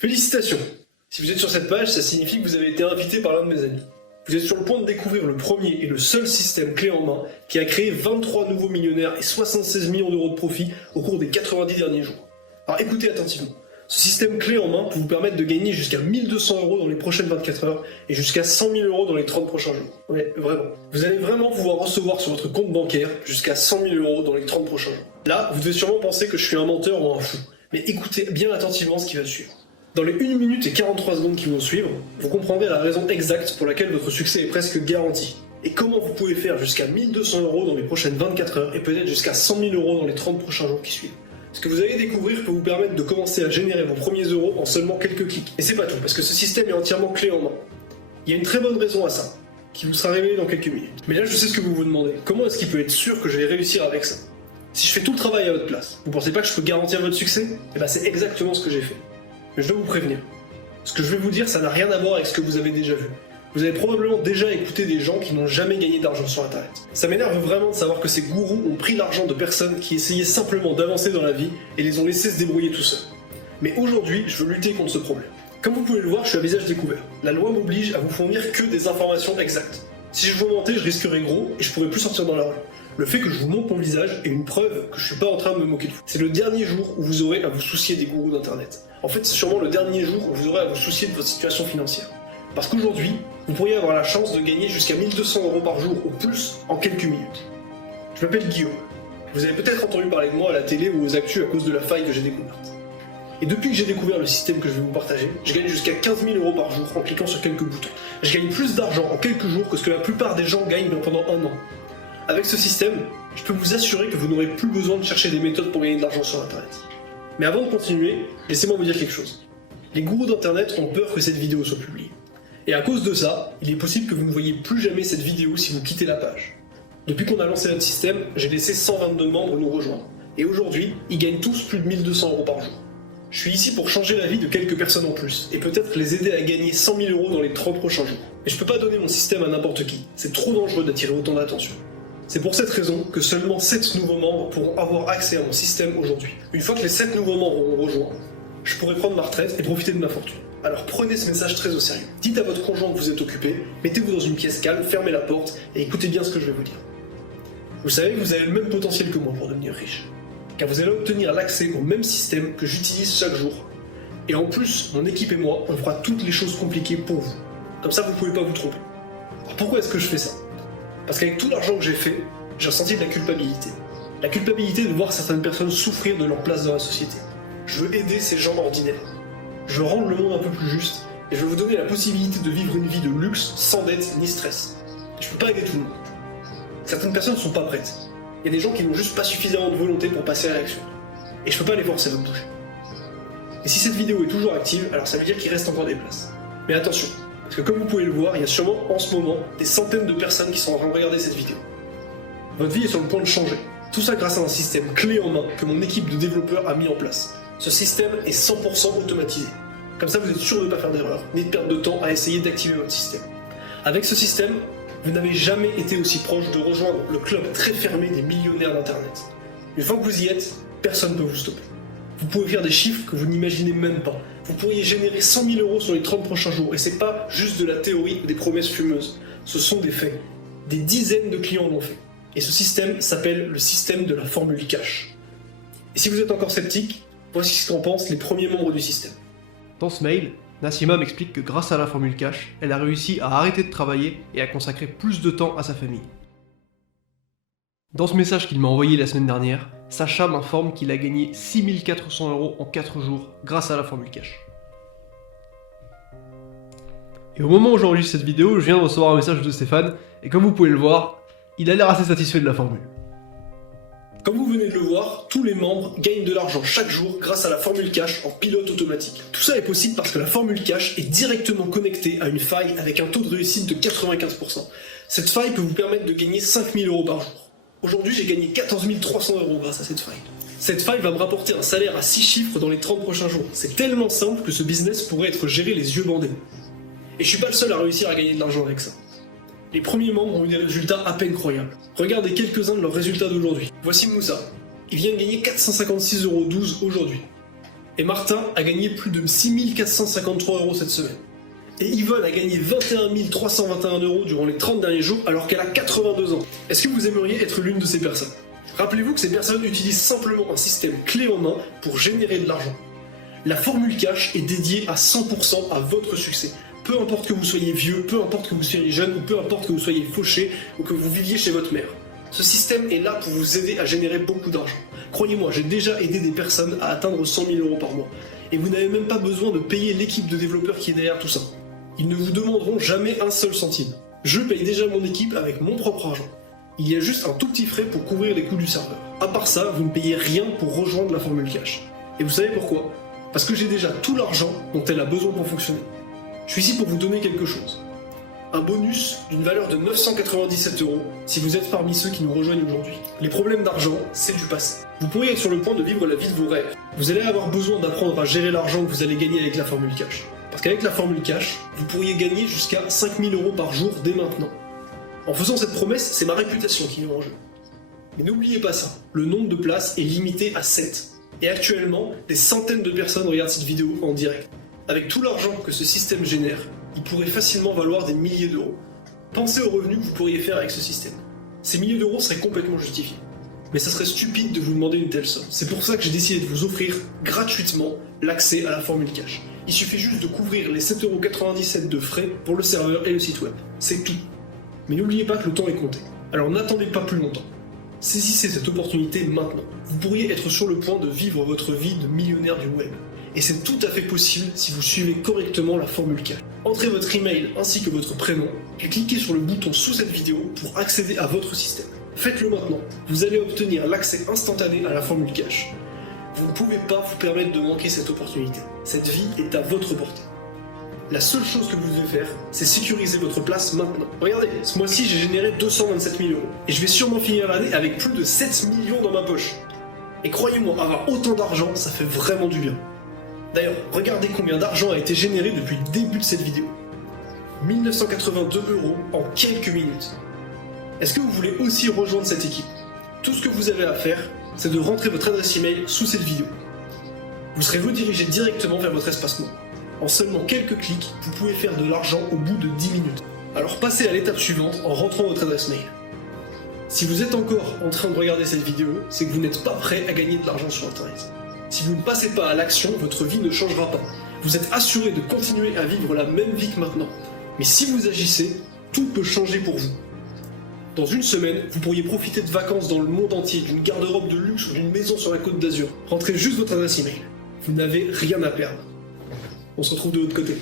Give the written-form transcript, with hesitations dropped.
Félicitations! Si vous êtes sur cette page, ça signifie que vous avez été invité par l'un de mes amis. Vous êtes sur le point de découvrir le premier et le seul système clé en main qui a créé 23 nouveaux millionnaires et 76 millions d'euros de profit au cours des 90 derniers jours. Alors écoutez attentivement. Ce système clé en main peut vous permettre de gagner jusqu'à 1200 euros dans les prochaines 24 heures et jusqu'à 100 000 euros dans les 30 prochains jours. Ouais, vraiment. Vous allez vraiment pouvoir recevoir sur votre compte bancaire jusqu'à 100 000 euros dans les 30 prochains jours. Là, vous devez sûrement penser que je suis un menteur ou un fou. Mais écoutez bien attentivement ce qui va suivre. Dans les 1 minute et 43 secondes qui vont suivre, vous comprendrez la raison exacte pour laquelle votre succès est presque garanti. Et comment vous pouvez faire jusqu'à 1200 euros dans les prochaines 24 heures et peut-être jusqu'à 100 000 euros dans les 30 prochains jours qui suivent. Ce que vous allez découvrir peut vous permettre de commencer à générer vos premiers euros en seulement quelques clics. Et c'est pas tout, parce que ce système est entièrement clé en main. Il y a une très bonne raison à ça, qui vous sera révélée dans quelques minutes. Mais là je sais ce que vous vous demandez, comment est-ce qu'il peut être sûr que je vais réussir avec ça? Si je fais tout le travail à votre place, vous pensez pas que je peux garantir votre succès? Eh ben c'est exactement ce que j'ai fait. Mais je dois vous prévenir. Ce que je vais vous dire, ça n'a rien à voir avec ce que vous avez déjà vu. Vous avez probablement déjà écouté des gens qui n'ont jamais gagné d'argent sur internet. Ça m'énerve vraiment de savoir que ces gourous ont pris l'argent de personnes qui essayaient simplement d'avancer dans la vie et les ont laissés se débrouiller tout seuls. Mais aujourd'hui, je veux lutter contre ce problème. Comme vous pouvez le voir, je suis à visage découvert. La loi m'oblige à vous fournir que des informations exactes. Si je vous mentais, je risquerais gros et je pourrais plus sortir dans la rue. Le fait que je vous montre mon visage est une preuve que je suis pas en train de me moquer de vous. C'est le dernier jour où vous aurez à vous soucier des gourous d'internet. En fait, c'est sûrement le dernier jour où vous aurez à vous soucier de votre situation financière. Parce qu'aujourd'hui, vous pourriez avoir la chance de gagner jusqu'à 1200 euros par jour ou plus en quelques minutes. Je m'appelle Guillaume. Vous avez peut-être entendu parler de moi à la télé ou aux actus à cause de la faille que j'ai découverte. Et depuis que j'ai découvert le système que je vais vous partager, je gagne jusqu'à 15 000 euros par jour en cliquant sur quelques boutons. Je gagne plus d'argent en quelques jours que ce que la plupart des gens gagnent pendant un an. Avec ce système, je peux vous assurer que vous n'aurez plus besoin de chercher des méthodes pour gagner de l'argent sur internet. Mais avant de continuer, laissez-moi vous dire quelque chose. Les gourous d'internet ont peur que cette vidéo soit publiée. Et à cause de ça, il est possible que vous ne voyez plus jamais cette vidéo si vous quittez la page. Depuis qu'on a lancé notre système, j'ai laissé 122 membres nous rejoindre. Et aujourd'hui, ils gagnent tous plus de 1200 euros par jour. Je suis ici pour changer la vie de quelques personnes en plus, et peut-être les aider à gagner 100 000 euros dans les 30 prochains jours. Mais je peux pas donner mon système à n'importe qui, c'est trop dangereux d'attirer autant d'attention. C'est pour cette raison que seulement 7 nouveaux membres pourront avoir accès à mon système aujourd'hui. Une fois que les 7 nouveaux membres auront rejoint, je pourrai prendre ma retraite et profiter de ma fortune. Alors prenez ce message très au sérieux. Dites à votre conjoint que vous êtes occupé, mettez-vous dans une pièce calme, fermez la porte et écoutez bien ce que je vais vous dire. Vous savez que vous avez le même potentiel que moi pour devenir riche, car vous allez obtenir l'accès au même système que j'utilise chaque jour. Et en plus, mon équipe et moi, on fera toutes les choses compliquées pour vous. Comme ça, vous ne pouvez pas vous tromper. Alors pourquoi est-ce que je fais ça? Parce qu'avec tout l'argent que j'ai fait, j'ai ressenti de la culpabilité. La culpabilité de voir certaines personnes souffrir de leur place dans la société. Je veux aider ces gens ordinaires. Je veux rendre le monde un peu plus juste, et je veux vous donner la possibilité de vivre une vie de luxe, sans dette ni stress. Je peux pas aider tout le monde. Certaines personnes ne sont pas prêtes. Il y a des gens qui n'ont juste pas suffisamment de volonté pour passer à l'action. Et je peux pas les forcer de bouger. Et si cette vidéo est toujours active, alors ça veut dire qu'il reste encore des places. Mais attention, parce que comme vous pouvez le voir, il y a sûrement en ce moment des centaines de personnes qui sont en train de regarder cette vidéo. Votre vie est sur le point de changer. Tout ça grâce à un système clé en main que mon équipe de développeurs a mis en place. Ce système est 100% automatisé. Comme ça, vous êtes sûr de ne pas faire d'erreur, ni de perdre de temps à essayer d'activer votre système. Avec ce système, vous n'avez jamais été aussi proche de rejoindre le club très fermé des millionnaires d'Internet. Une fois que vous y êtes, personne ne peut vous stopper. Vous pouvez faire des chiffres que vous n'imaginez même pas. Vous pourriez générer 100 000 euros sur les 30 prochains jours, et c'est pas juste de la théorie ou des promesses fumeuses. Ce sont des faits. Des dizaines de clients l'ont fait. Et ce système s'appelle le système de la formule cash. Et si vous êtes encore sceptique, voici ce qu'en pensent les premiers membres du système. Dans ce mail, Nassima m'explique que grâce à la formule cash, elle a réussi à arrêter de travailler et à consacrer plus de temps à sa famille. Dans ce message qu'il m'a envoyé la semaine dernière, Sacha m'informe qu'il a gagné 6 400 euros en 4 jours grâce à la formule cash. Et au moment où j'enregistre cette vidéo, je viens de recevoir un message de Stéphane, et comme vous pouvez le voir, il a l'air assez satisfait de la formule. Comme vous venez de le voir, tous les membres gagnent de l'argent chaque jour grâce à la formule cash en pilote automatique. Tout ça est possible parce que la formule cash est directement connectée à une faille avec un taux de réussite de 95%. Cette faille peut vous permettre de gagner 5 000 euros par jour. Aujourd'hui, j'ai gagné 14 300 euros grâce à cette faille. Cette faille va me rapporter un salaire à 6 chiffres dans les 30 prochains jours. C'est tellement simple que ce business pourrait être géré les yeux bandés. Et je suis pas le seul à réussir à gagner de l'argent avec ça. Les premiers membres ont eu des résultats à peine croyables. Regardez quelques-uns de leurs résultats d'aujourd'hui. Voici Moussa. Il vient de gagner 456,12 € aujourd'hui. Et Martin a gagné plus de 6 453 € cette semaine. Et Yvonne a gagné 21 321 € durant les 30 derniers jours alors qu'elle a 82 ans. Est-ce que vous aimeriez être l'une de ces personnes? Rappelez-vous que ces personnes utilisent simplement un système clé en main pour générer de l'argent. La formule cash est dédiée à 100% à votre succès. Peu importe que vous soyez vieux, peu importe que vous soyez jeune, ou peu importe que vous soyez fauché, ou que vous viviez chez votre mère. Ce système est là pour vous aider à générer beaucoup d'argent. Croyez-moi, j'ai déjà aidé des personnes à atteindre 100 000 € par mois. Et vous n'avez même pas besoin de payer l'équipe de développeurs qui est derrière tout ça. Ils ne vous demanderont jamais un seul centime. Je paye déjà mon équipe avec mon propre argent. Il y a juste un tout petit frais pour couvrir les coûts du serveur. À part ça, vous ne payez rien pour rejoindre la formule cash. Et vous savez pourquoi? Parce que j'ai déjà tout l'argent dont elle a besoin pour fonctionner. Je suis ici pour vous donner quelque chose. Un bonus d'une valeur de 997 € si vous êtes parmi ceux qui nous rejoignent aujourd'hui. Les problèmes d'argent, c'est du passé. Vous pourriez être sur le point de vivre la vie de vos rêves. Vous allez avoir besoin d'apprendre à gérer l'argent que vous allez gagner avec la formule cash. Parce qu'avec la formule cash, vous pourriez gagner jusqu'à 5 000 € par jour dès maintenant. En faisant cette promesse, c'est ma réputation qui est en jeu. Mais n'oubliez pas ça, le nombre de places est limité à 7. Et actuellement, des centaines de personnes regardent cette vidéo en direct. Avec tout l'argent que ce système génère, il pourrait facilement valoir des milliers d'euros. Pensez aux revenus que vous pourriez faire avec ce système. Ces milliers d'euros seraient complètement justifiés. Mais ça serait stupide de vous demander une telle somme. C'est pour ça que j'ai décidé de vous offrir gratuitement l'accès à la formule cash. Il suffit juste de couvrir les 7,97 € de frais pour le serveur et le site web. C'est tout. Mais n'oubliez pas que le temps est compté. Alors n'attendez pas plus longtemps. Saisissez cette opportunité maintenant. Vous pourriez être sur le point de vivre votre vie de millionnaire du web. Et c'est tout à fait possible si vous suivez correctement la formule cash. Entrez votre email ainsi que votre prénom, puis cliquez sur le bouton sous cette vidéo pour accéder à votre système. Faites-le maintenant. Vous allez obtenir l'accès instantané à la formule cash. Vous ne pouvez pas vous permettre de manquer cette opportunité. Cette vie est à votre portée. La seule chose que vous devez faire, c'est sécuriser votre place maintenant. Regardez, ce mois-ci j'ai généré 227 000 € et je vais sûrement finir l'année avec plus de 7 millions dans ma poche. Et croyez-moi, avoir autant d'argent, ça fait vraiment du bien. D'ailleurs, regardez combien d'argent a été généré depuis le début de cette vidéo. 1982 € en quelques minutes. Est-ce que vous voulez aussi rejoindre cette équipe? Tout ce que vous avez à faire, c'est de rentrer votre adresse email sous cette vidéo. Vous serez redirigé directement vers votre espace mail. En seulement quelques clics, vous pouvez faire de l'argent au bout de 10 minutes. Alors passez à l'étape suivante en rentrant votre adresse mail. Si vous êtes encore en train de regarder cette vidéo, c'est que vous n'êtes pas prêt à gagner de l'argent sur Internet. Si vous ne passez pas à l'action, votre vie ne changera pas. Vous êtes assuré de continuer à vivre la même vie que maintenant. Mais si vous agissez, tout peut changer pour vous. Dans une semaine, vous pourriez profiter de vacances dans le monde entier, d'une garde-robe de luxe ou d'une maison sur la Côte d'Azur. Rentrez juste votre adresse email. Vous n'avez rien à perdre. On se retrouve de l'autre côté.